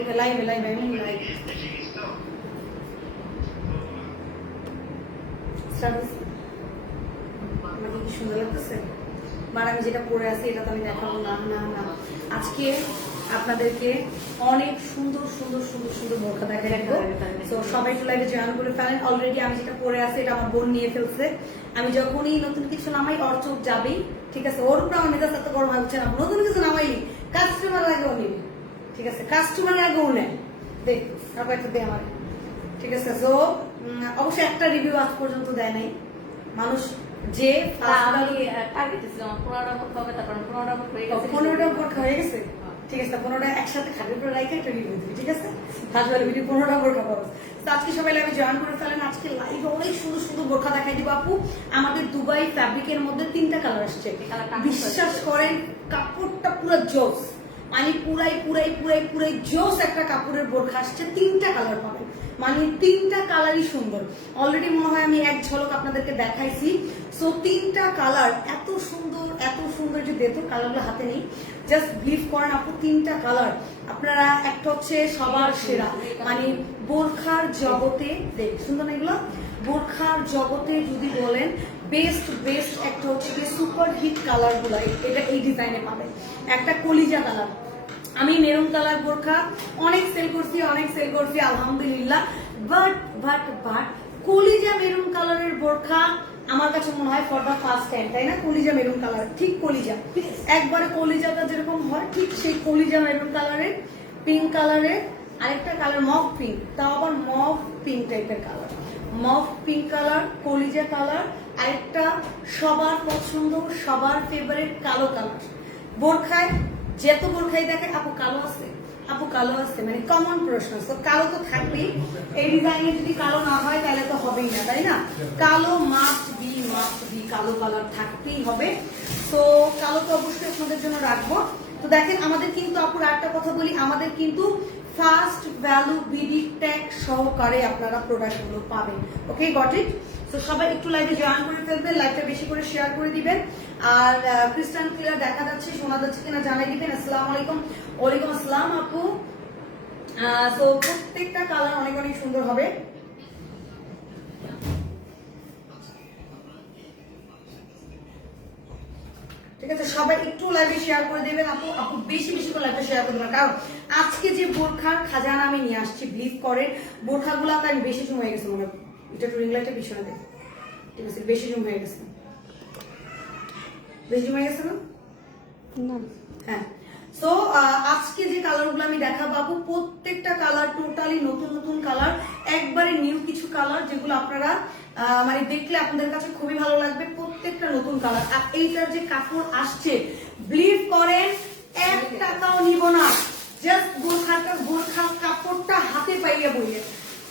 ওকে লাইভে লাইভে আমি লাইভ আমাকে কি সুন্দর লাগতেছে মানে আমি যেটা পরে আছি এটা তো আমি দেখাবো না না না আজকে আপনাদেরকে অনেক সুন্দর সুন্দর সুন্দর সুন্দর বোরখা দেখা রাখব তো সবাই একটু লাইভে জয়েন করে ফেলেন। অলরেডি আমি যেটা পরে আছি এটা আমার বোন নিয়ে ফেলছে। আমি যখনই নতুন কিছু নামাই ওর চোখ যাবেই। ঠিক আছে? ওর উপরে আমার মেজাজ এত গরম হচ্ছে না। নতুন কিছু নামাই কাস্টমার লাগেও নিবি ঠিক আছে কাস্টমার তারপর একটা দে আমার। ঠিক আছে তো অবশ্যই একটা রিভিউ আজ পর্যন্ত দেয় নাই। মানুষ যে পনেরোটা ভোট হয়ে গেছে হয়ে ঠিক আছে পনেরোটা একসাথে খাটের উপরে রাইখে একটা রিভিউ দিবি ঠিক আছে? হাসপাতালে ভিডিও পনেরোটা বোরখা পাবো। তো আজকে সবাই লাইভে জয়েন করে ফেলেন। আজকে লাইভে অনেক সুন্দর সুন্দর বোরখা দেখাই দিব আপু। আমাদের দুবাই ফ্যাব্রিকের মধ্যে তিনটা কালার আসছে। কালারটা বিশ্বাস করেন কাপড়টা পুরো জোস। মানে পুরাই পুরাই পুরাই পুরাই জোস একটা কাপড়ের বোরখা আসছে, তিনটা কালার পাবেন মানে তিনটা কালারই সুন্দর। অলরেডি মনে হয় আমি এক ঝলক আপনাদেরকে দেখাইছি। সো তিনটা কালার এত সুন্দর এত সুন্দর যে দেখো কালারগুলো হাতে নেই। জাস্ট বিলিভ করেন আপু, তিনটা কালার আপনারা একটা হচ্ছে সবার সেরা। মানে বোরখার জগতে, দেখ, সুন্দর না এগুলো? বোরখার জগতে যদি বলেন বেস্ট বেস্ট একটা হচ্ছে সুপার হিট কালারগুলো, এটা এই ডিজাইনে পাবেন। একটা কলিজা কালার আমি মেরুন কালার বোরখা, অনেক সেল করছি, অনেক সেল করছি, আলহামদুলিল্লাহ। বাট বাট বাট কলিজা মেরুন কালারের বোরখা আমার কাছে মনে হয় ফর দা ফার্স্ট টাইম তাই না? কলিজা মেরুন কালার ঠিক কলিজা। একবারে কলিজাটা যেরকম হয়, ঠিক সেই কলিজা মেরুন কালারের পিঙ্ক কালারের, আরেকটা কালার মফ পিঙ্ক তাও আবার মফ পিঙ্ক টাইপের কালার মফ পিঙ্ক কালার কলিজা কালার আরেকটা সবার পছন্দ, সবার ফেভারিট কালো কালার বোরখায় যেত বোরখাই দেখে আপু কালো আছে। আপু কালো আছে মানে কমন প্রশ্ন। তো কালো তো থাকবেই। এই ডিজাইনে যদি কালো না হয়, তাহলে তো হবেই না, তাই না? কালো মাস্ট বি মাস্ট বি কালো কালার থাকতেই হবে। তো কালো তো অবশ্যই আপনাদের জন্য রাখব। তো দেখেন, আমাদের কিন্তু আপুর একটা কথা বলি। আমাদের কিন্তু ফার্স্ট ভ্যালু বিডি ট্যাগ সহকারে আপনারা প্রোডাক্টগুলো পাবেন। ওকে গট ইট তো সবাই একটু লাইভে জয়েন করে ফেলবেন লাইভটা বেশি করে শেয়ার করে দিবেন। আর ক্রিস্টান ক্লিয়ার দেখা যাচ্ছে, শোনা যাচ্ছে কিনা জানাই দিবেন। আসসালামু আলাইকুম। ওয়ালাইকুম আসসালাম আপু। তো প্রত্যেকটা কালার অনেক অনেক সুন্দর হবে। ঠিক আছে, সবাই একটু লাইভে শেয়ার করে দেবেন আপু। আপু, বেশি বেশি করে লাইভে শেয়ার করে কারণ আজকে যে বোরখার খাজানা আমি নিয়ে আসছি বিলিভ করেন, বোরখাগুলো আমি বেশি জুম হয়ে গেছে মনে। এটা একটু রিং লাইটের পিছনে দেখ। ঠিক আছে বেশি জুম হয়ে গেছে। বেশি জুম হয়ে গেছে না? হ্যাঁ। সো আজকে যে কালারগুলো আমি দেখাবো আপু প্রত্যেকটা কালার টোটালি নতুন নতুন কালার একবারে নিউ কিছু কালার যেগুলো আপনারা মানে দেখলে আপনাদের কাছে খুবই ভালো লাগবে প্রত্যেকটা নতুন কালার আর এইটার যে কাপড় আসছে বিলিভ করেন এক টাকাও নিব না। জাস্ট বোরখাটা বোরখা কাপড়টা হাতে পাইয়া বইলে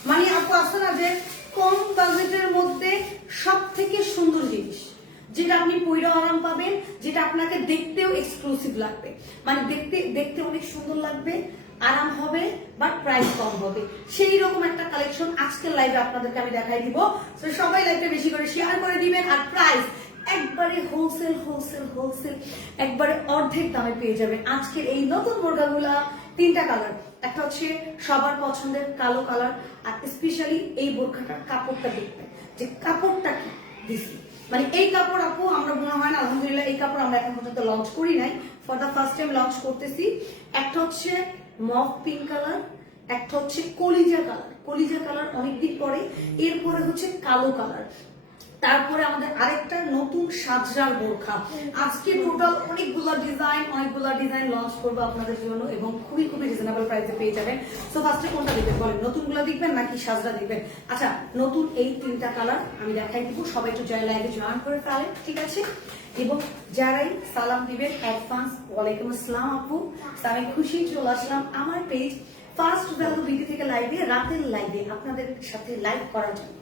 মানে আপু আছে না যে কম বাজেটের মধ্যে সব থেকে সুন্দর জিনিস, যেটা আপনি পইরা আরাম পাবেন, যেটা আপনাকে দেখতেও এক্সক্লুসিভ লাগবে। মানে দেখতে দেখতে অনেক সুন্দর লাগবে, আরাম হবে বাট প্রাইস কম হবে। সেই রকম একটা কালেকশন আজকের লাইভে আপনাদেরকে আমি দেখাই দিব। তো সবাই লাইভটা বেশি করে শেয়ার করে দিবেন, আর প্রাইস একবারে হোলসেল হোলসেল হোলসেল একবারে অর্ধেক দামে পেয়ে যাবেন। আজকের এই নতুন মুরগাগুলা তিনটা কালার একটা হচ্ছে সবার পছন্দের কালো কালার আর স্পেশালি এই বোরখাটার কাপড়টা দেখতে। যে কাপড়টা কি? দিছি মানে এই কাপড় আপু, আমরা মনে হয় না, আলহামদুলিল্লাহ এই কাপড় আমরা এখন পর্যন্ত লঞ্চ করি নাই। For the first time launch করতেছি। একটা হচ্ছে মফ পিঙ্ক কালার একটা হচ্ছে কলিজা কালার কলিজা কালার অনেকদিন পরে। এরপরে হচ্ছে কালো কালার তারপরে আমাদের আরেকটা নতুন সাজরার বোরখা। আজকে টোটাল অনেকগুলো ডিজাইন অনেকগুলো ডিজাইন লঞ্চ করব আপনাদের জন্য এবং খুবই খুবই রিজনেবল প্রাইসে পেয়ে যাবেন। তো ফার্স্টে কোনটা দেখবেন বলেন? নতুনগুলো দেখবেন নাকি সাজরা দেখবেন? আচ্ছা নতুন এই তিনটা কালার আমি দেখাই দিব। সবাই একটু জয় লাইভে জয়েন করে ফেলেন, ঠিক আছে? এবং যারাই সালাম দিবেন অ্যাডভান্স ওয়ালাইকুম আসসালাম আপু। আমি খুশি চলে আসলাম আমার পেজ ফার্স্ট ভ্যালু বিডি থেকে লাইভে রাতের লাইভে আপনাদের সাথে লাইভ করার জন্য।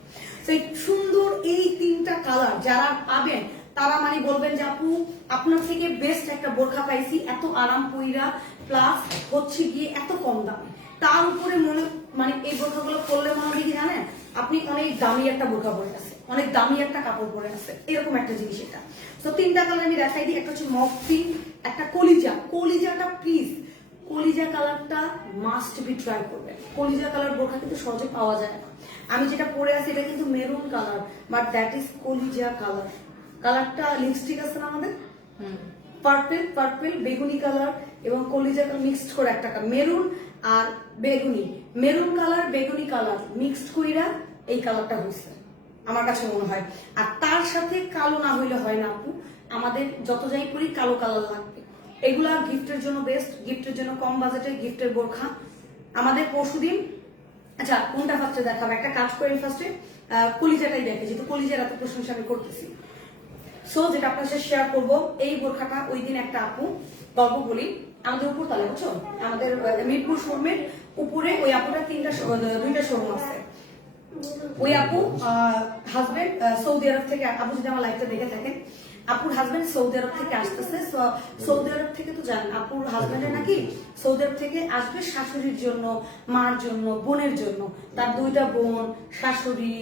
এই সুন্দর এই তিনটা কালার যারা পাবেন, তারা মানে বলবেন যে আপু, আপনার থেকে বেস্ট একটা বোরখা পাইছি, এত আরাম পইরা প্লাস হচ্ছে গিয়ে এত কম দামে। তার উপরে মনে মানে এই বোরখাগুলো পরলে মনে হবে কি জানেন? আপনি অনেক দামি একটা বোরখা পরে আছে অনেক দামি একটা কাপড় পরে আছে এরকম একটা জিনিস এটা। তো তিনটা কালার আমি দেখাই দিই, একটা হচ্ছে মফ পিঙ্ক একটা কলিজা। কলিজাটা প্লিজ কলিজা কালারটা মাস্ট বি ট্রাই করবেন। কলিজা কালার বোরখা কিন্তু সহজে পাওয়া যায় না। আমি যেটা পরে আছি এটা কিন্তু maroon colour but that is কলিজা কালার কালারটা লিপস্টিক আছে না আমাদের? হুম। পার্পেল পার্পেল বেগুনি কালার এবং কলিজা মিক্সড করে একটা মেরুন আর বেগুনি। মেরুন কালার বেগুনি কালার মিক্সড কইরা এই কালারটা হয়েছে আমার কাছে মনে হয়। আর তার সাথে কালো না হইলে হয় না আপু আমাদের যত যাই করি কালো কালার লাগবে। এগুলা গিফটের জন্য বেস্ট গিফটের জন্য কম বাজেটে গিফটের বোরখা। আমাদের পরশুদিন আচ্ছা কোনটা ফার্স্টে দেখাবো? একটা কাজ করি ফার্স্টে কলিজাটাই দেখে যেহেতু কলিজার এত প্রশংসা আমি করতেছি। সো যেটা আপনার সাথে শেয়ার করব, এই বোরখাটা ওই দিন একটা আপু গল্প বলি। আমাদের উপর তালে বুঝছ? আমাদের মিরপুর শোরুমের উপরে ওই আপুটা তিনটা দুইটা শোরুম আছে। ওই আপু হাজবেন্ড সৌদি আরব থেকে আপু যদি আমার লাইফটা দেখে থাকেন। আপুর হাজবেন্ড সৌদি আরব থেকে আসতেছে সৌদি আরব থেকে তো জানেন আপুর হাজবেন্ডের নাকি সৌদি আরব থেকে আসবে শাশুড়ির জন্য, মার জন্য, বোনের জন্য। তার দুইটা বোন, শাশুড়ি,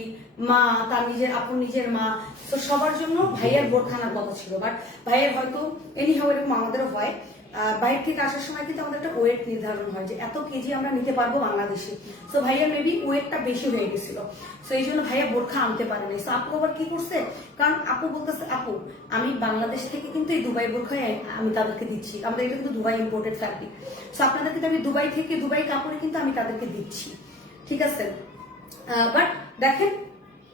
মা, তার নিজের, আপুর নিজের মা। তো সবার জন্য ভাইয়ের বোরখানার কথা ছিল বাট ভাইয়ের হয়তো এনি হাও এরকম আমাদেরও হয়। বাইরে থেকে আসার সময় কিন্তু আমাদের একটা ওয়েট নির্ধারণ হয় যে এত কেজি আমরা নিতে পারব বাংলাদেশে। তো ভাইয়ার মেবি ওয়েটটা বেশি হয়ে গেছিল। তো এই জন্য ভাইয়া বোরখা আনতে পারেনি। সো আপু আবার কি করছে? কারণ আপু বলতেছে, আপু, আমি বাংলাদেশ থেকে কিন্তু এই দুবাই বোরখাই আমি তাদেরকে দিচ্ছি। আমাদের এটা কিন্তু দুবাই ইম্পোর্টেড ফ্যাব্রিক সো আপনাদেরকে তো আমি দুবাই থেকে দুবাই কাপড়ে কিন্তু আমি তাদেরকে দিচ্ছি। ঠিক আছে? বাট দেখেন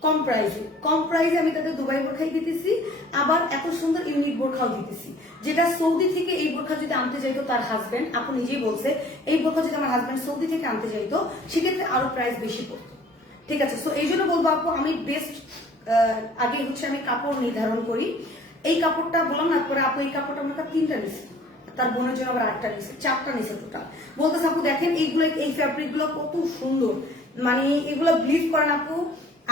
কম প্রাইসে কম প্রাইসে আমি তাদের দুবাই বোরখাই দিতেছি, আবার এত সুন্দর ইউনিক বোরখাও দিতেছি। যেটা সৌদি থেকে এই বোরখা যদি আনতে চাইতো তার হাজব্যান্ড আপু নিজেই বলছে, এই বোরখা যদি আমার হাজবেন্ড সৌদি থেকে আনতে চাইতো সেক্ষেত্রে আরও প্রাইস বেশি পড়তো। ঠিক আছে সো এই জন্য বলব আপু, আমি বেস্ট আগে হচ্ছে আমি কাপড় নির্ধারণ করি। এই কাপড়টা বললাম না, পরে আপু এই কাপড়টা আমার তিনটা নিছে। তার বোনের জন্য আবার আটটা নিছে, চারটা নিছে টোটাল বলতে আপু, দেখেন এইগুলো, এই ফ্যাব্রিকগুলো কত সুন্দর। মানে এগুলো ব্লিভ করেন আপু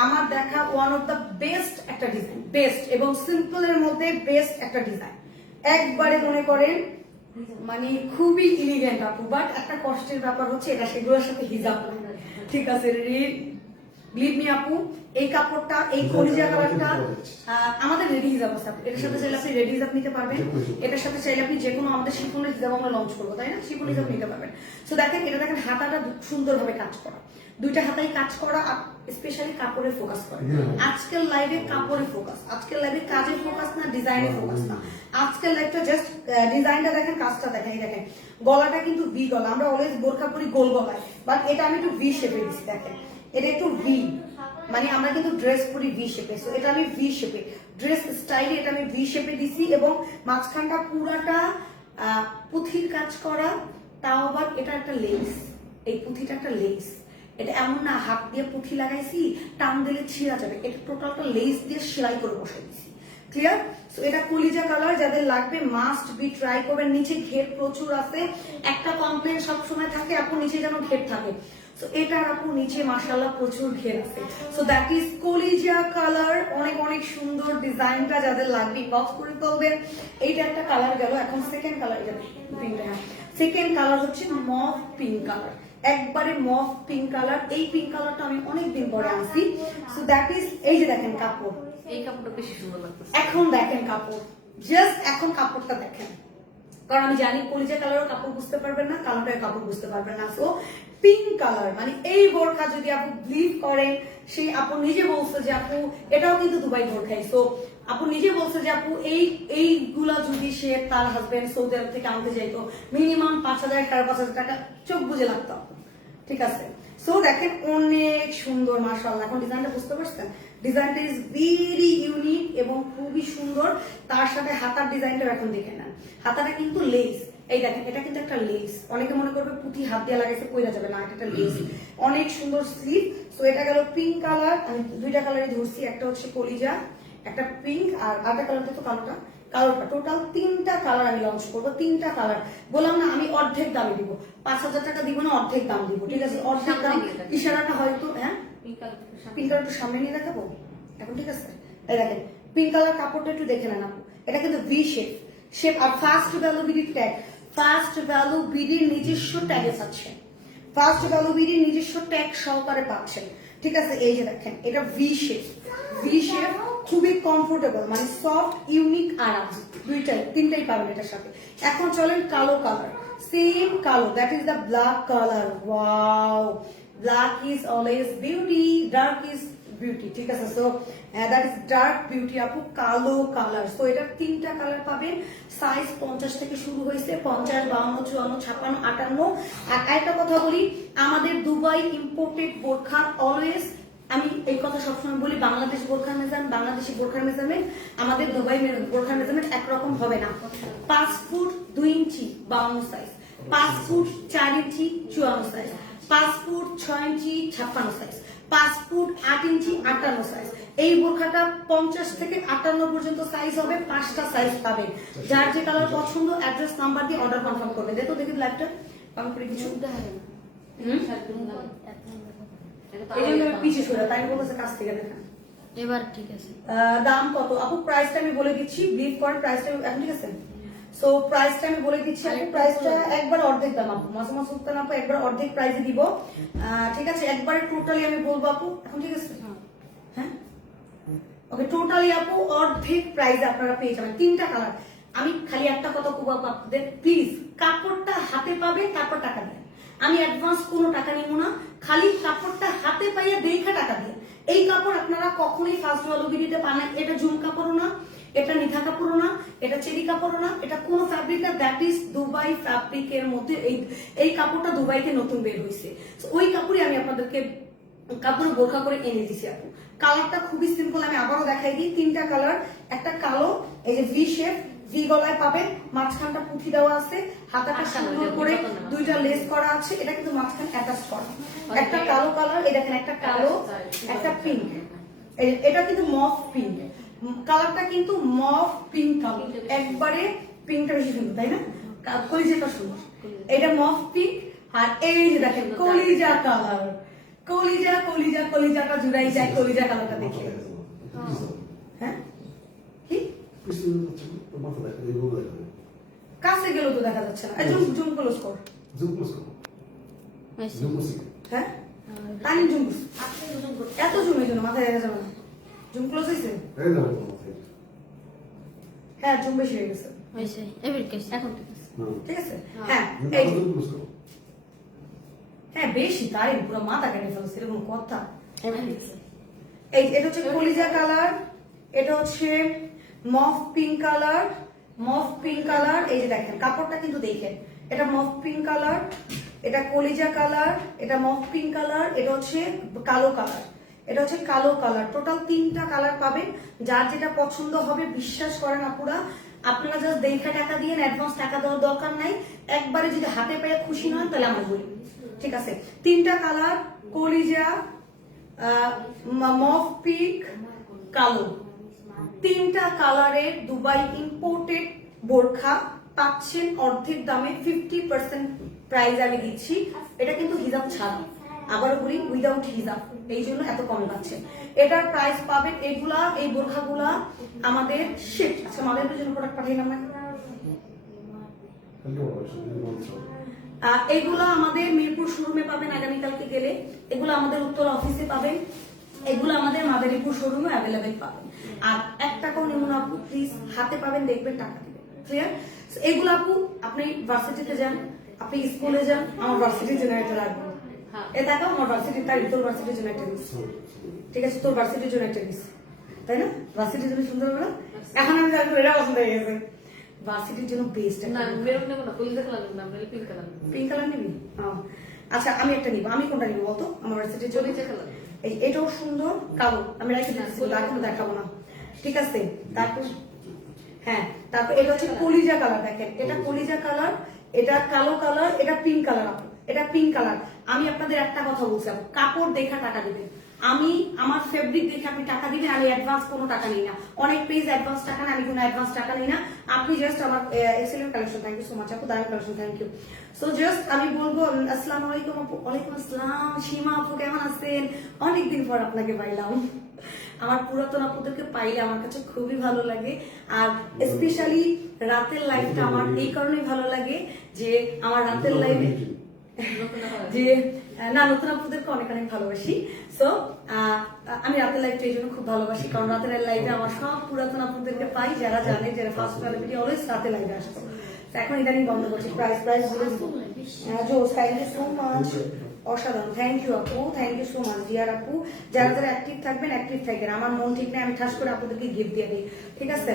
আমার দেখা ওয়ান অফ দ্য বেস্ট একটা ডিজাইন বেস্ট এবং সিম্পল এর মধ্যে বেস্ট একটা ডিজাইন একবারে মনে করেন মানে খুবই ইলিগেন্ট আপু বাট একটা কষ্টের ব্যাপার হচ্ছে এটা সেগুলোর সাথে হিজাব ঠিক আছে লিভ মি আপু এই কাপড়টা এই কলিজা কালারটা আমাদের রেডি হিজাব আছে আপু। এটার সাথে চাইলে আপনি রেডি হিজাব নিতে পারবেন। এটার সাথে চাইলে আপনি যে কোনো আমাদের শিফনের হিজাব আমরা লঞ্চ করব তাই না? শিফন হিজাব নিতে পারবেন। সো দেখেন এটা দেখেন হাতাটা সুন্দরভাবে কাজ করা। দুইটা হাতায় কাজ করা স্পেশালি কাপড়ে ফোকাস করে। আজকের লাইভে কাপড়ে ফোকাস আজকের লাইভে কাজে ফোকাস না ডিজাইনে ফোকাস না। আজকের লাইভটা জাস্ট ডিজাইনটা দেখেন কাজটা দেখেন এই দেখেন। গলাটা কিন্তু ভি গলা। আমরা অলওয়েজ বোরখা পরি গোল গলায়। বাট এটা আমি একটু ভি শেপে দিচ্ছি দেখেন। এটা একটু ভি মানে আমরা কিন্তু ড্রেস পরি ভি শেপে সো এটা আমি ভি শেপে ড্রেস স্টাইলে এটা আমি ভি শেপে দিছি এবং মাঝখানটা পুরাটা আহ, পুঁথির কাজ করা। তাও আবার এটা একটা লেস এই পুঁথিটা একটা লেস এটা এমন না, হাত দিয়ে পুঁথি লাগাইছি, টান দিলে ছিঁড়া যাবে। এটা টোটালটা লেস দিয়ে সেলাই করে বসে দিছি। ক্লিয়ার সো এটা কলিজা কালার যাদের লাগবে মাস্ট বি ট্রাই করবেন। নিচে ঘের প্রচুর আছে। একটা কমপ্লেন সব সময় থাকে, আপু, নিচে যেন ঘের থাকে। সো এটার আপু, নিচে মাশাআল্লাহ প্রচুর ঘের আছে। সো দ্যাট ইজ কলিজা কালার অনেক অনেক সুন্দর ডিজাইনটা যাদের লাগবে বক্স করে ফেলবেন। এইটা একটা কালার গেল। এখন সেকেন্ড কালার এটা সেকেন্ড কালার হচ্ছে মফ পিঙ্ক কালার একবারে মফ পিঙ্ক কালার এই পিঙ্ক কালারটা আমি অনেকদিন পরে আনছি। সো দ্যাট ইজ এই যে দেখেন কাপড়। এই কাপড়টা বেশি সুন্দর লাগতেছে। এখন দেখেন কাপড়। জাস্ট এখন কাপড়টা দেখেন। কারণ আমি জানি কলিজা কালারও কাপড় বুঝতে পারবেন না কালোটায় কাপড় বুঝতে পারবেন না। সো পিঙ্ক কালার মানে এই বোরখা যদি আপু ব্লিভ করেন সেই আপু নিজে বলছে যে আপু এটাও কিন্তু দুবাই বোরখাই। সো আপু নিজে বলছে যে আপু এই এইগুলা যদি সে তার হাজবেন্ড সৌদি আরব থেকে আনতে যাইতো মিনিমাম পাঁচ হাজার সাড়ে পাঁচ হাজার টাকা চোখ বুঝে লাগতো। ঠিক আছে। সো দেখেন অনেক সুন্দর মার্শাল্লাহ এখন ডিজাইনটা বুঝতে পারছেন? ডিজাইনটা ইজ ভেরি ইউনিক এবং খুবই সুন্দর। তার সাথে হাতার ডিজাইনটাও এখন দেখে নেন। হাতাটা কিন্তু লেস এই দেখেন, এটা কিন্তু একটা লেস অনেকে মনে করবে পুঁথি হাত দিয়ে লাগাইছে কইরা যাবে না, এটা একটা লেস অনেক সুন্দর স্লিভ সো এটা গেল পিঙ্ক কালার আমি দুইটা কালারই ধরছি। একটা হচ্ছে কলিজা, একটা পিঙ্ক আর আরেকটা কালারটা তো কালোটা। টোটাল তিনটা কালার আমি লঞ্চ করব তিনটা কালার বললাম না আমি অর্ধেক দামে দিব। পাঁচ হাজার টাকা দিব না অর্ধেক দাম দিব ঠিক আছে? অর্ধেক দাম। ইশারাটা হয়তো হ্যাঁ? পিঙ্ক কালার একটু সামনে। নিয়ে দেখাবো? এখন ঠিক আছে? এই দেখেন পিঙ্ক কালার কাপড়টা একটু দেখে নেন আপু। এটা কিন্তু ভি শেপ শেপ আর ফার্স্ট ভ্যালু বিডির ট্যাগ ফার্স্ট ভ্যালু বিডির নিজস্ব ট্যাগে আছে ফার্স্ট ভ্যালু বিডির নিজস্ব ট্যাগ সহকারে পাচ্ছেন ঠিক আছে? এই যে দেখেন এটা ভি শেপ ভি শেপ খুবই কমফোর্টেবল মানে সফট ইউনিক আরাম দুইটাই, তিনটাই পাবেন এটার সাথে। এখন চলেন কালো কালার সেম কালো that is the black colour wow black is always beauty dark is beauty ঠিক আছে? So that is dark beauty আপু, কালো কালার সো এটা তিনটা কালার পাবেন। সাইজ পঞ্চাশ থেকে শুরু হয়েছে, পঞ্চাশ বাউন্ন চুয়ান্ন, ছাপ্পান্ন, আটান্ন। আর একটা কথা বলি, আমাদের দুবাই ইম্পোর্টেড বোরখা অলওয়েজ আমি এই কথা সবসময় বলি বাংলাদেশ বোরখার মেজারমেন্ট বাংলাদেশি বোরখার মেজারমেন্ট আমাদের দুবাই বোরখার মেজারমেন্ট একরকম হবে না। পাঁচ ফুট দুই ইঞ্চি বাউন্ন সাইজ পাঁচ ফুট চার ইঞ্চি চুয়ান্ন সাইজ পাঁচ ফুট ছয় ইঞ্চি ছাপ্পান্ন সাইজ পাঁচ ফুট আট ইঞ্চি আটান্ন সাইজ এই বোরখাটা পঞ্চাশ থেকে আটান্ন পর্যন্ত সাইজ হবে পাঁচটা সাইজ পাবেন। যার যে কালার পছন্দ অ্যাড্রেস নাম্বার দিয়ে অর্ডার কনফার্ম করবে দেখো দেখি লাইভটা করে কিছু হুম? এই জন্য আমি পিছিয়ে সরে তাই বলতেছে কাছ থেকে দেখা এবার ঠিক আছে। দাম কত? আপু প্রাইসটা আমি বলে দিচ্ছি বিফ করেন প্রাইসটা এখন ঠিক আছে? সো প্রাইসটা আমি বলে দিচ্ছি আপু প্রাইসটা একবার অর্ধেক দাম আপু। মাসে মাস সুলতান আপু একবার অর্ধেক প্রাইসে দিব। ঠিক আছে একবারে টোটালি আমি বলব আপু। এখন ঠিক আছে? হ্যাঁ। ওকে টোটালি আপু অর্ধেক প্রাইস আপনারা পেয়ে যাবেন। তিনটা কালার আমি খালি একটা কথা কুবা আপনাদের প্লিজ কাপড়টা হাতে পাবে তারপর টাকা দিয়ে। আমি অ্যাডভান্স কোনো টাকা নিব না, খালি কাপড়টা হাতে পাইয়া দেখে টাকা দিয়ে এই কাপড় আপনারা কখনোই ফার্স্ট ভ্যালুবিলিতে পান না। এটা জুম কাপড়ও না, এটা নিথা কাপড়ও না, এটা চেরি কাপড়ও না, এটা কোন ফ্যাব্রিক না দ্যাট ইজ দুবাই ফ্যাব্রিকের মধ্যে এই এই কাপড়টা দুবাইতে নতুন বের হয়েছে ওই কাপড়ই আমি আপনাদেরকে কাপড় বোরখা করে এনে দিছি আপু। কালারটা খুবই সিম্পল আমি আবারও দেখাই দিই। তিনটা কালার একটা কালো, এই যে ভি শেপ ভি গলায় পাবেন। মাঝখানটা পুঁথি দেওয়া আছে। হাতাটা সুন্দর করে দুইটা লেস করা আছে। এটা কিন্তু মাঝখান অ্যাটাচ করা। একটা কালো কালার এই দেখেন একটা কালো একটা পিঙ্ক এটা কিন্তু মফ পিঙ্ক কালারটা কিন্তু মফ পিঙ্ক কালার একবারে পিঙ্কটা বেশি সুন্দর তাই না? কলিজাটা সুন্দর। এটা মফ পিঙ্ক আর এই যে দেখেন কলিজা কালার কলিজা কলিজা কলিজাটা জুড়াই যায় কলিজা কালারটা দেখে। হ্যাঁ। কি? কাছে গেলেও তো দেখা যাচ্ছে না। এই জুম জুম ক্লোজ কর। হয়েছে। হ্যাঁ? টাইম জুম এত জুম জন্য মাথায় দেখা যাবে না। জুম ক্লোজ হয়েছে হ্যাঁ জুম বেশি হয়ে গেছে। এবার কি এখন ঠিক আছে। ঠিক আছে? হ্যাঁ এই হ্যাঁ বেশি তাই পুরো মাথা কেটে ফেলছে এরকম কথা। এই এটা হচ্ছে কলিজা কালার এটা হচ্ছে mauve pink colour mauve pink colour এই যে দেখেন, কাপড়টা কিন্তু দেখেন। এটা মফ পিঙ্ক কালার এটা কলিজা কালার এটা মফ পিঙ্ক কালার এটা হচ্ছে কালো কালার এটা হচ্ছে কালো কালার টোটাল তিনটা কালার পাবেন। যার যেটা পছন্দ হবে, বিশ্বাস করেন আপুরা, আপনারা জাস্ট দেখা টাকা দিয়ে অ্যাডভান্স টাকা দেওয়ার দরকার নাই। একবারে যদি হাতে পেয়ে খুশি নন তাহলে আমার বলি। ঠিক আছে? তিনটা কালার কলিজা মফ পিক কালো। তিনটা কালারের দুবাই ইম্পোর্টেড বোরখা পাচ্ছেন অর্ধেক দামে ফিফটি পার্সেন্ট প্রাইস আমি দিচ্ছি। এটা কিন্তু হিজাব ছাড়া। আবারও বলি উইদাউট হিজাব। এই জন্য এত কম পাচ্ছেন এটার প্রাইস পাবেন এগুলা এই বোরখাগুলা আমাদের শিফট আচ্ছা আমাদের জন্য প্রোডাক্ট পাঠাইলাম না এগুলো আমাদের মিরপুর শোরুমে পাবেন আগামীকালকে গেলে। এগুলো আমাদের উত্তর অফিসে পাবেন। এগুলো আমাদের মাদারীপুর শোরুমে অ্যাভেলেবেল পাবেন। আর এক টাকাও নেমন আপু প্লিজ হাতে পাবেন দেখবেন টাকা দিবেন। ক্লিয়ার এগুলো আপু আপনি ভার্সিটিতে যান আপনি স্কুলে যান আমার ভার্সিটির জন্য একটা রাখবেন হ্যাঁ। এ দেখো আমার ভার্সিটি তাই তোর ভার্সিটির জন্য একটা দিস ঠিক আছে তোর ভার্সিটির জন্য একটা দিস তাই না? ভার্সিটির জন্য সুন্দর হবে এখন আমি জানি এটা পছন্দ হয়ে গেছে। ভার্সিটির জন্য বেস্ট না মেরুন নেব না কলিজা কালার নেব না পিঙ্ক কালার পিঙ্ক কালার নিবি? আচ্ছা আমি একটা নিব। আমি কোনটা নিব বলতো? আমার ভার্সিটির জন্য? কালার এই এটাও সুন্দর। কালো। আমি রেখে দিচ্ছি এখন দেখাবো না। ঠিক আছে? তারপর হ্যাঁ তারপর এটা হচ্ছে কলিজা কালার দেখেন। এটা কলিজা কালার এটা কালো কালার এটা পিঙ্ক কালার। এটা পিঙ্ক কালার। আমি আপনাদের একটা কথা বলছি কাপড় দেখা টাকা দিবেন। আমি আমার ফেব্রিক দেখে আপনি টাকা দিবেন আমি অ্যাডভান্স কোনো টাকা নিই না। অনেক পেজ অ্যাডভান্স টাকা না আমি কোনো অ্যাডভান্স টাকা নিই না। আপনি জাস্ট আমার excellent collection thank you so much আপু দারুণ collection thank you so just আমি বলব আসসালামু আলাইকুম আপু ওয়ালাইকুম আসসালাম সীমা আপু কেমন আছেন? অনেকদিন পর আপনাকে পাইলাম। আমার পুরাতন আপুদেরকে পাইলে আমার কাছে খুবই ভালো লাগে। আর স্পেশালি রাতের লাইফটা আমার এই কারণেই ভালো লাগে যে আমার রাতের লাইফে যে না, নতুন আপুদেরকে অনেক অনেক ভালোবাসি। সো আমি রাতের লাইফটা এই জন্য খুব ভালোবাসি, কারণ রাতের লাইফে আমার সব পুরাতন আপুদেরকে পাই, যারা জানে যারা ফার্স্ট অলওয়েজ আসতো এখন ইদানিং বন্ধ করছি price price thank you so much অসাধারণ থ্যাংক ইউ আপু thank you so much dear আপু। যারা যারা অ্যাক্টিভ থাকবেন অ্যাক্টিভ থাকবেন আমার মন ঠিক নেই, আমি ঠাস করে আপনাদেরকে গিফট দিয়ে দিই। ঠিক আছে?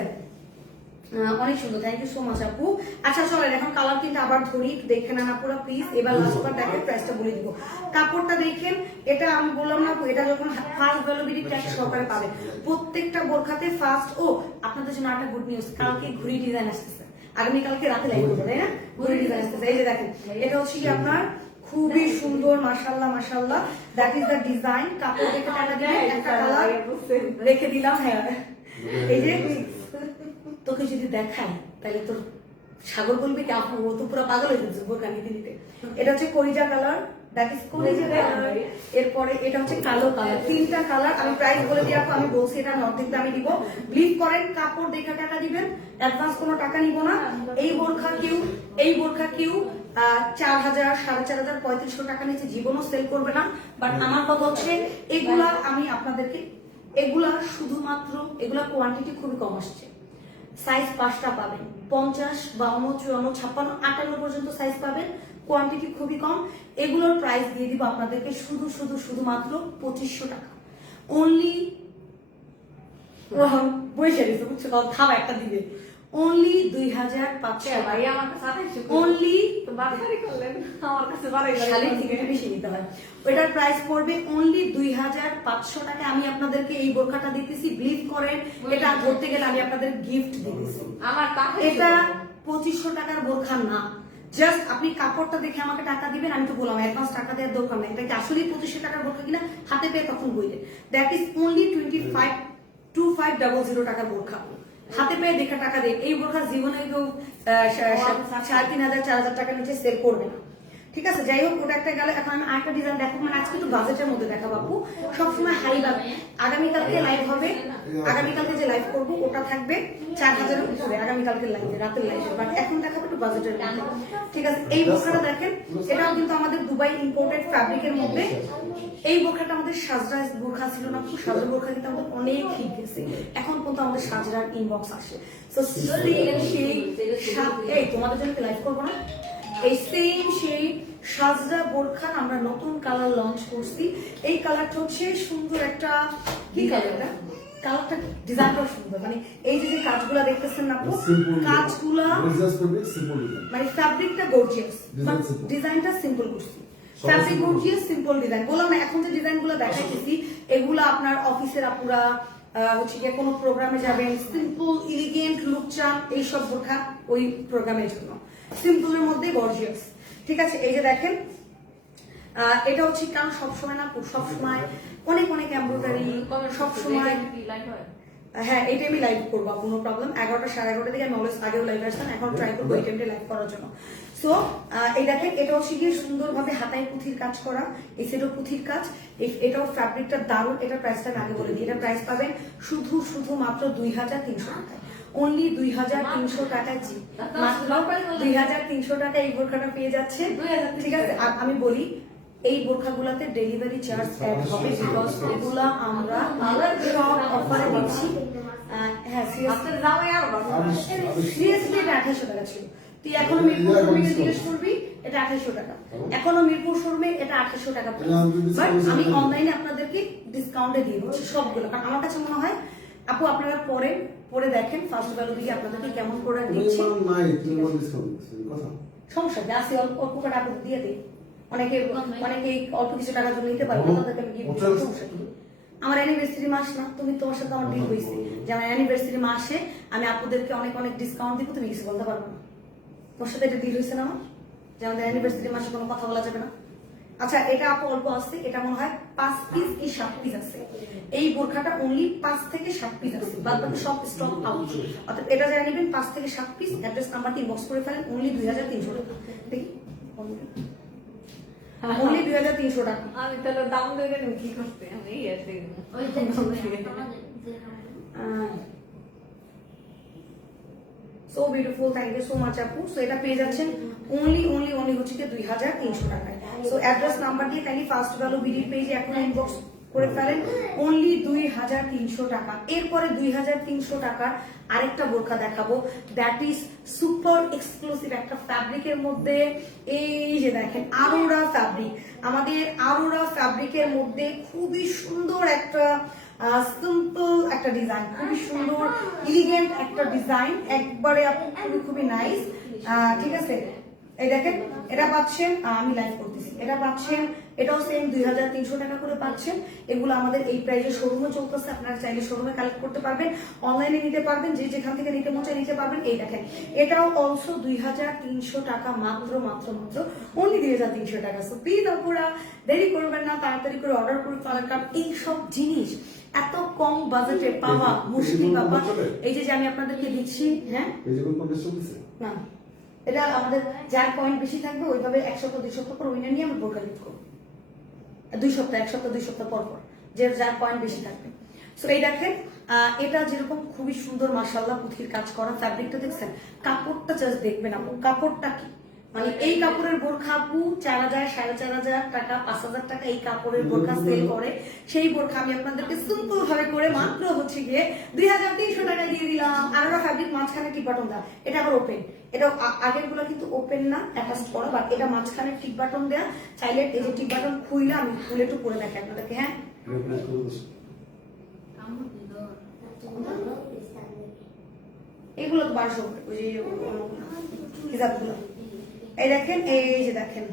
অনেক সুন্দর। থ্যাংক ইউ সো মাচ আপু। আচ্ছা চলেন এখন কালার কিন্তু আবার ধরি। দেখে নেন আপুরা প্লিজ এবার লাস্টবার দেখেন প্রাইসটা বলে দিব। কাপড়টা দেখেন এটা আমি বললাম না এটা যখন ফার্স্ট ভ্যালুবিডি ট্যাক্স সহকারে পাবেন প্রত্যেকটা বোরখাতে ফার্স্ট ও আপনাদের জন্য একটা গুড নিউজ কালকে ঘুরি ডিজাইন আসতেছে। আগামীকালকে রাতে লাইভ করব তাই না? ঘুরি ডিজাইন আসতেছে। এই যে দেখেন এটা হচ্ছে কি আপনার? খুবই সুন্দর মাশাল্লাহ মাশাল্লাহ দ্যাট ইজ দ্য ডিজাইন কাপড় দেখে টাকা দিবেন একটা কালার রেখে দিলাম হ্যাঁ। এই যে তোকে যদি দেখাই তাহলে তোর সাগর বলবি কি আপু ও তো পুরো পাগল হয়ে যাচ্ছে বোরকা নিতে নিতে। এটা হচ্ছে করিজা কালার দ্যাট ইজ করিজা কালার এরপরে এটা হচ্ছে কালো কালার তিনটা কালার আমি প্রাইস বলে দিয়ে আপু আমি বলছি এটা অর্ধেক দামে দিব ব্লিভ করেন কাপড় দেখে টাকা দিবেন অ্যাডভান্স কোনো টাকা নিব না। এই বোরখা কিউ এই বোরখা কিউ আহ, চার হাজার সাড়ে চার হাজার পঁয়ত্রিশশো টাকা নিচে জীবনও সেল করবে না। বাট আমার কথা হচ্ছে এগুলা আমি আপনাদেরকে এগুলা শুধুমাত্র এগুলা কোয়ান্টিটি খুবই কম আসছে। সাইজ পাঁচটা পাবেন। পঞ্চাশ, বাউন্ন, চুয়ান্ন, ছাপ্পান্ন, আটান্ন পর্যন্ত সাইজ পাবেন। কোয়ান্টিটি খুবই কম। এগুলোর প্রাইস দিয়ে দিব আপনাদেরকে শুধু শুধু, শুধুমাত্র পঁচিশশো টাকা। অনলি বসে গেছে বুঝছ? খাওয়া একটা দিবে। অনলি দুই হাজার পাঁচশো ভাই আমার কাছে অনলি বাড়াবাড়ি করলেন। আমার কাছে বাড়াই থেকে বেশি নিতে হয়। ওইটার প্রাইস পড়বে অনলি দুই হাজার পাঁচশো টাকা। আমি আপনাদেরকে এই বোরখাটা দিতেছি বিলিভ করেন। এটা ধরতে গেলে আমি আপনাদের গিফট দিতেছি। আমার এটা পঁচিশশো টাকার বোরখা না। জাস্ট আপনি কাপড়টা দেখে আমাকে টাকা দিবেন আমি তো বললাম অ্যাডভান্স টাকা দেওয়ার দরকার নেই। এটা কি আসলেই পঁচিশশো টাকার বোরখা কিনা? হাতে পেয়ে তখন বইলেন। That is only twenty five two five double zero টাকার বোরখা। হাতে পেয়ে দেখে টাকা দেয়। এই বোরখা জীবনে কেউ সা- সাড়ে তিন হাজার চার হাজার টাকার নিচে সেল করবে না। ঠিক আছে? যাই হোক, ওটা একটা গেল। এখন আমি আরেকটা ডিজাইন দেখো মানে আজকে তো বাজেটের মধ্যে দেখা বাপু সবসময় হাই বাপ। আগামীকালকে লাইভ হবে। আগামীকালকে যে লাইভ করব, ওটা থাকবে চার হাজারের উপরে আগামীকালকে লাইভে রাতের লাইভে বাট এখন দেখাবো একটু বাজেটের মধ্যে। ঠিক আছে? এই বোরখাটা দেখেন, এটাও কিন্তু আমাদের দুবাই ইম্পোর্টেড ফ্যাব্রিকের মধ্যে। এই বোরখাটা আমাদের সাজরা বোরখা ছিল না খুব সাজরা বোরখা কিন্তু আমাদের অনেক হিট গেছে। এখন পর্যন্ত আমাদের সাজরার ইনবক্স আসে। তো সেই এই তোমাদের জন্য লাইভ করব না? এই সেম সেই সাজরা বোরখান আমরা নতুন কালার লঞ্চ করছি। এই কালারটা হচ্ছে সুন্দর একটা কি কালার এটা? কালারটা ডিজাইনটা সুন্দর। মানে এই যে যে কাজগুলা দেখতেছেন না আপু, কাজগুলা. মানে ফ্যাব্রিকটা গর্জিয়াস ডিজাইনটা সিম্পল করছি। ফ্যাব্রিক গর্জিয়াস সিম্পল ডিজাইন বললাম না এখন যে ডিজাইনগুলো দেখাইতেছি এগুলো আপনার অফিসের আপুরা হচ্ছে গিয়ে কোনো প্রোগ্রামে যাবেন সিম্পল ইলিগেন্ট লুক চান এইসব বোরখা ওই প্রোগ্রামের জন্য। সিম্পলের মধ্যে গর্জিয়াস ঠিক আছে এই যে দেখেন এটা হচ্ছে কারণ সবসময় না সবসময় অনেক অনেক এমব্রয়ডারি সবসময় হ্যাঁ? এই টাইমে লাইভ করব কোনো প্রবলেম এগারোটা সাড়ে এগারোটা থেকে আমি অলওয়েজ আগেও লাইভ আসতাম এখন ট্রাই করব এই টাইমটা লাইভ করার জন্য। সো এই দেখেন এটা হচ্ছে গিয়ে সুন্দরভাবে হাতায় পুঁথির কাজ করা এই সেটও পুঁথির কাজ। এটাও ফ্যাব্রিকটা দারুণ এটার প্রাইসটা আমি আগে বলে দিই। এটার প্রাইস পাবেন শুধু শুধু মাত্র দুই হাজার তিনশো টাকায়। অনলি দুই হাজার তিনশো টাকায় জি। মাত্র দুই হাজার তিনশো টাকা এই বোরখাটা পেয়ে যাচ্ছে। ঠিক আছে? আমি বলি এই বোরখাগুলোতে ডেলিভারি চার্জ অ্যাড হবে বিকজ এগুলা আমরা সব অফারে দিচ্ছি। হ্যাঁ সিরিয়াসলি সিরিয়াসলি এটা আঠাশশো টাকা ছিল। তুই এখনও মিরপুর শোরুমে জিজ্ঞেস করবি এটা আঠাশশো টাকা। এখনও মিরপুর শোরুমে এটা আঠাশশো টাকা বাট আমি অনলাইনে আপনাদেরকে ডিসকাউন্টে দিয়ে দিচ্ছি সবগুলো। কারণ আমার কাছে মনে হয় আপু আপনারা পরে পরে দেখেন ফার্স্ট ভ্যালু দিকে আপনাদেরকে কেমন করে দিচ্ছি। সমস্যা কি? আসি অল্প অল্প করে আপনাদের দিয়ে দিই অনেকে অনেকে অল্প কিছু টাকার জন্য নিতে পারবে তাদেরকে আমি সমস্যা কি? আমার অ্যানিভার্সারি মাস না তুমি তোমার সাথে আমার ডিল হয়েছে। যে আমার অ্যানিভার্সারি মাসে আমি আপুদেরকে অনেক অনেক ডিসকাউন্ট দিব তুমি কিছু বলতে পারবে না। তোমার সাথে এটা ডিল হয়েছে না আমার? যে আমাদের অ্যানিভার্সারি মাসে কোনো কথা বলা যাবে না। আচ্ছা এটা আপু অল্প আছে এটা মনে হয় পাঁচ পিস কি সাত পিস আছে। এই বোরখাটা অনলি পাঁচ থেকে সাত পিস আছে। বাদ বাকি সব স্টক আউট অর্থাৎ এটা যারা নেবেন পাঁচ থেকে সাত পিস অ্যাড্রেস নাম্বারটি ইনবক্স করে ফেলেন অনলি দুই হাজার তিনশো টাকা। দেখি। অনলি দুই হাজার তিনশো টাকা। আমি তাহলে দাম নিব কি করতে? আমি এই আর দেখব ওই so beautiful thank you so much আপু সো এটা পেয়ে যাচ্ছেন অনলি অনলি অনলি হচ্ছে কি দুই হাজার তিনশো টাকায়। সো অ্যাড্রেস নাম্বার দিয়ে কাইন্ডলি ফার্স্ট ভ্যালু বিডি পেজে এখন ইনবক্স করে ফেলেন। অনলি দুই হাজার তিনশো টাকা। এরপরে দুই হাজার তিনশো টাকার আরেকটা বোরখা দেখাবো। দ্যাট ইজ সুপার এক্সক্লুসিভ একটা ফ্যাব্রিকের মধ্যে। এই যে দেখেন আরোরা ফ্যাব্রিক আমাদের আরোরা ফ্যাব্রিকের মধ্যে খুবই সুন্দর একটা সিম্পল একটা ডিজাইন খুবই সুন্দর ইলিগেন্ট একটা ডিজাইন একবারে খুবই খুবই নাইস ঠিক আছে? এই দেখেন, এটা পাচ্ছেন আমি লাইভ করতেছি। এটা পাচ্ছেন, এটাও সেম দুই হাজার তিনশো টাকা করে পাচ্ছেন। এগুলো আমাদের এই প্রাইজে শোরুমে চলতেছে, আপনারা চাইলে শোরুমে কালেক্ট করতে পারবেন অনলাইনে নিতে পারবেন, যে যেখান থেকে নিতে মুচায় নিতে পারবেন। এই দেখেন, এটাও অলসো দুই হাজার তিনশো টাকা, মাত্র মাত্র মাত্র অনলি দুই হাজার তিনশো টাকা। সো প্লিজ আপুরা, দেরি করবেন না, তাড়াতাড়ি করে অর্ডার করে ফেলার কারণ এইসব জিনিস। এত কম বাজেটে পাওয়া মুশকিল বাবা এই যে আমি আপনাদেরকে দিচ্ছি হ্যাঁ? না। এটা আমাদের যার পয়েন্ট বেশি থাকবে ওইভাবে এক সপ্তাহ দুই সপ্তাহ পর উইনার নিয়ে আমরা বোরকা লিফট করব। দুই সপ্তাহ এক সপ্তাহ দুই সপ্তাহ পর পর যে যার পয়েন্ট বেশি থাকবে। সো এই দেখেন আহ, এটা যেরকম খুবই সুন্দর মাসাল্লাহ পুঁথির কাজ করা ফ্যাব্রিকটা দেখছেন কাপড়টা জাস্ট দেখবেন আপু কাপড়টা কি? মানে এই কাপড়ের বোরখা আপু চার হাজার সাড়ে চার হাজার টাকা পাঁচ হাজার টাকা এই কাপড়ের বোরখা সেল করে। সেই বোরখা আমি আপনাদেরকে সিম্পল ভাবে করে মাত্র হচ্ছে গিয়ে দুই হাজার তিনশো টাকা দিয়ে দিলাম। আর ওরা ফ্যাব্রিক মাঝখানে টিপ বাটন দেওয়া। এটা আবার ওপেন এটা আগেরগুলো কিন্তু ওপেন না অ্যাটাচ করা বাট এটা মাঝখানে টিপ বাটন দেওয়া চাইলে এই যে টিপ বাটন খুইলে আমি খুলে একটু করে দেখি আপনাদেরকে হ্যাঁ? এগুলো তো বারোশো ওই যে হিসাবগুলো। এই দেখেন এই যে দেখেন।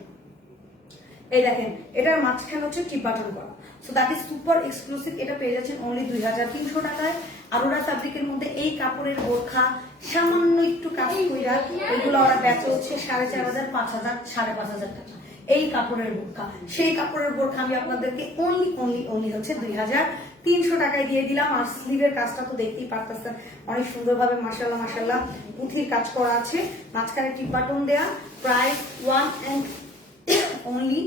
এই দেখেন এটার মাঝখানে হচ্ছে টিপ বাটন করা। So that is super exclusive এটা পেয়ে যাচ্ছেন অনলি দুই হাজার তিনশো টাকায়। আরোরা ফ্যাব্রিকের মধ্যে এই কাপড়ের বোরখা সামান্য একটু কাজ কইরা এগুলো ওরা বেচে হচ্ছে সাড়ে চার হাজার পাঁচ হাজার সাড়ে পাঁচ হাজার টাকা। এই কাপড়ের বোরখা। সেই কাপড়ের বোরখা আমি আপনাদেরকে অনলি অনলি অনলি হচ্ছে দুই হাজার তিনশো টাকায় দিয়ে দিলাম আর স্লিভের কাজটা তো দেখতেই পারতেছেন অনেক সুন্দরভাবে মাসাল্লাহ মাসাল্লাহ পুঁথির কাজ করা আছে। মাঝখানে টিপ বাটন দেয়া প্রাইস ওয়ান অ্যান্ড অনলি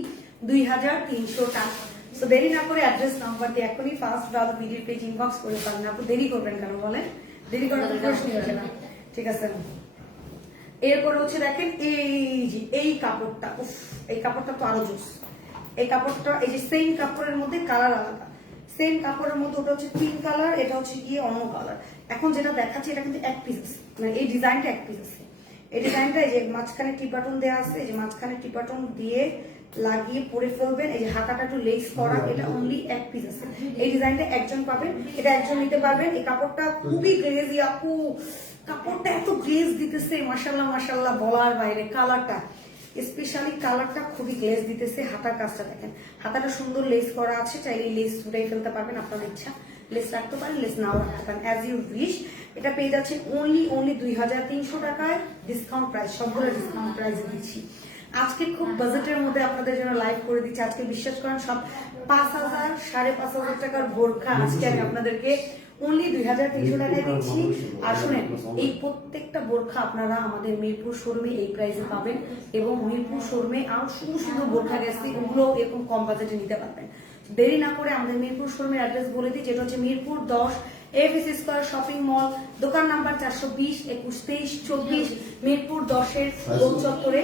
দুই হাজার তিনশো টাকা। তো দেরি না করে অ্যাড্রেস নাম্বার দিয়ে এখনই ফার্স্ট দাদা ভিডিও পেজ ইনবক্স করে পারেন আপনি দেরি করবেন কেন বলেন? দেরি করার তো প্রশ্নই আসে না। ঠিক আছে। এরপরে হচ্ছে দেখেন এই যে এই কাপড়টা উফ এই কাপড়টা তো আরও জোস। এই কাপড়টা এই যে সেম কাপড়ের মধ্যে কালার আলাদা। সেম কাপড়ের মধ্যে ওটা হচ্ছে পিঙ্ক কালার এটা হচ্ছে গিয়ে অন্য কালার এখন যেটা দেখাচ্ছি এটা কিন্তু এক পিস মানে এই ডিজাইনটা এক পিস আছে। এই ডিজাইনটা যে মাঝখানে টি বাটন দেওয়া আছে যে মাঝখানে টি বাটন দিয়ে লাগিয়ে পরে ফেলবেন এই যে হাতাটা একটু লেস করা এটা অনলি এক পিস আছে। এই ডিজাইনটা একজন পাবেন এটা একজন নিতে পারবেন। এই কাপড়টা খুবই গ্লেজি আপু কাপড়টা এত গ্লেজ দিতেছে মাসাল্লাহ মাসাল্লাহ বলার বাইরে কালারটা স্পেশালি কালারটা খুবই গ্লেস দিতেছে হাতার কাজটা দেখেন। হাতাটা সুন্দর লেস করা আছে, চাইলে লেস উঠাই ফেলতে পারবেন আপনার ইচ্ছা। লেস রাখতে পারেন লেস নাও রাখতে পারেন। অ্যাজ ইউ উইশ এটা পেয়ে যাচ্ছেন অনলি অনলি দুই হাজার তিনশো টাকায় ডিসকাউন্ট প্রাইস সবগুলো ডিসকাউন্ট প্রাইস দিচ্ছি। আজকে খুব বাজেটের মধ্যে আপনাদের জন্য লাইভ করে দিচ্ছি। আজকে বিশ্বাস করেন সব পাঁচ হাজার সাড়ে পাঁচ হাজার টাকার বোরখা আজকে আমি আপনাদেরকে অনলি দুই হাজার তিনশো টাকায় দিচ্ছি। আর শুনেন এই প্রত্যেকটা বোরখা আপনারা আমাদের মিরপুর শোরুমে এই প্রাইসে পাবেন এবং মিরপুর শোরুমে আরও সুন্দর সুন্দর বোরখা গেছে ওগুলো এরকম কম বাজেটে নিতে পারবেন। দেরি না করে আমাদের মিরপুর শোরুমের অ্যাড্রেস বলে দিই যেটা হচ্ছে মিরপুর দশ এফএসি স্কোয়ার শপিং মল দোকান নাম্বার চারশো বিশ একুশ তেইশ চব্বিশ মিরপুর দশের গোল চত্বরে।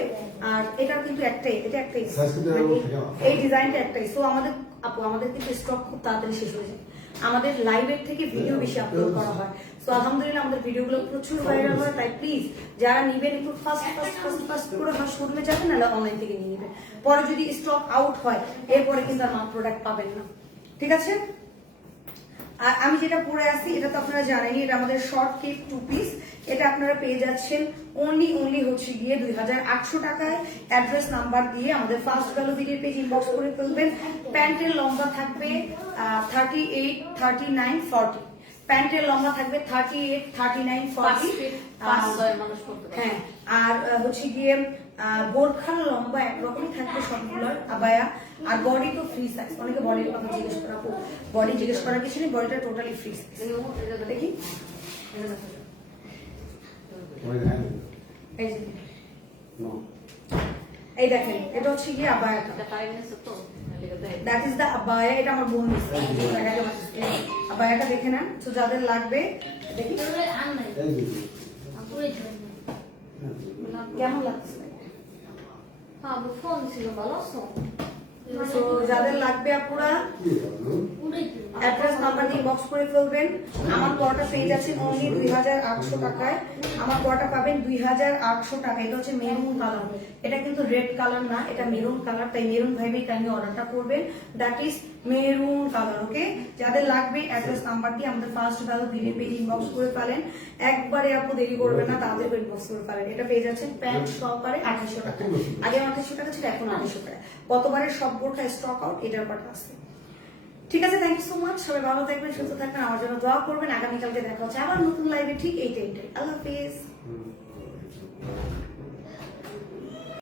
আর এটার কিন্তু একটাই এটা একটাই। Size কিন্তু এরকম থাকে না। এই ডিজাইনটা একটাই। সো আমাদের আপু আমাদের কিন্তু স্টক খুব তাড়াতাড়ি শেষ হয়ে যায়। আমাদের লাইভের থেকে ভিডিও বেশি আপলোড করা হয়। তো আলহামদুলিল্লাহ আমাদের ভিডিওগুলো প্রচুর ভাইরাল হয়। তাই প্লিজ যারা নিবেন একটু ফার্স্ট ফার্স্ট ফার্স্ট ফার্স্ট করে হয় শোরুমে যাবেন নাহলে অনলাইন থেকে নিয়ে নেবেন। পরে যদি স্টক আউট হয় এরপরে কিন্তু আর মাল প্রোডাক্ট পাবেন না। ঠিক আছে? আর আমি যেটা পরে আছি এটা তো আপনারা জানেনই এটা আমাদের শর্ট কেপ টু পিস এটা আপনারা পেয়ে যাচ্ছেন অনলি অনলি হচ্ছে গিয়ে দুই হাজার আটশো টাকায়। অ্যাড্রেস নাম্বার দিয়ে আমাদের first value video page inbox করে ফেলবেন। প্যান্টের লম্বা থাকবে thirty eight thirty nine forty প্যান্টের লম্বা থাকবে thirty eight thirty nine forty হ্যাঁ আর হচ্ছে গিয়ে বোরখার লম্বা একরকমই থাকবে সবগুলোর আবায়া আর বডি তো ফ্রি সাইজ অনেকে বডির কথা জিজ্ঞেস করা বডি জিজ্ঞেস করার কিছু নেই বডিটা টোটালি ফ্রি সাইজ দেখি এই যে নো এই দেখেন এটা হচ্ছে গিয়ে দেখ। দ্যাট ইজ দ্য আবায়া এটা আমার বোন নিছে আবায়াটা দেখে নেন তো যাদের লাগবে দেখি। হ্যাঁ। কেমন লাগছে? ফোন ছিল ভালো আছো? তো যাদের লাগবে আপনারা কি অ্যাড্রেস নাম্বার দিয়ে বক্স করে ফেলবেন। আমার পরোটা আছে অনলি দুই হাজার আটশো টাকায়। আমার পরোটা পাবেন দুই হাজার আটশো টাকা। এটা হচ্ছে মেরুন কালার এটা কিন্তু রেড কালার না এটা মেরুন কালার তাই মেরুন ভাইবে কাইন্ডলি অর্ডারটা করবেন। That is maroon colour okay যাদের লাগবে অ্যাড্রেস নাম্বার দিয়ে আমাদের first value video page inbox করে ফেলেন। একবারে আপু দেরি করবেন না তাদের ইনবক্স করে ফেলেন। এটা পেয়ে যাচ্ছেন প্যান্ট সহকারে আঠাশশো টাকা। আগে আঠাশশো টাকা ছিল এখন আঠাশশো টাকা। গতবারের সব বোরখা স্টক আউট এটার পাটা আছে। ঠিক আছে থ্যাংক ইউ সো মাচ সবাই ভালো থাকবেন সুস্থ থাকবেন আমার জন্য দোয়া করবেন। আগামীকালকে দেখা হচ্ছে আবার নতুন লাইভে ঠিক এই টাইমটাই আল্লাহ হাফিজ।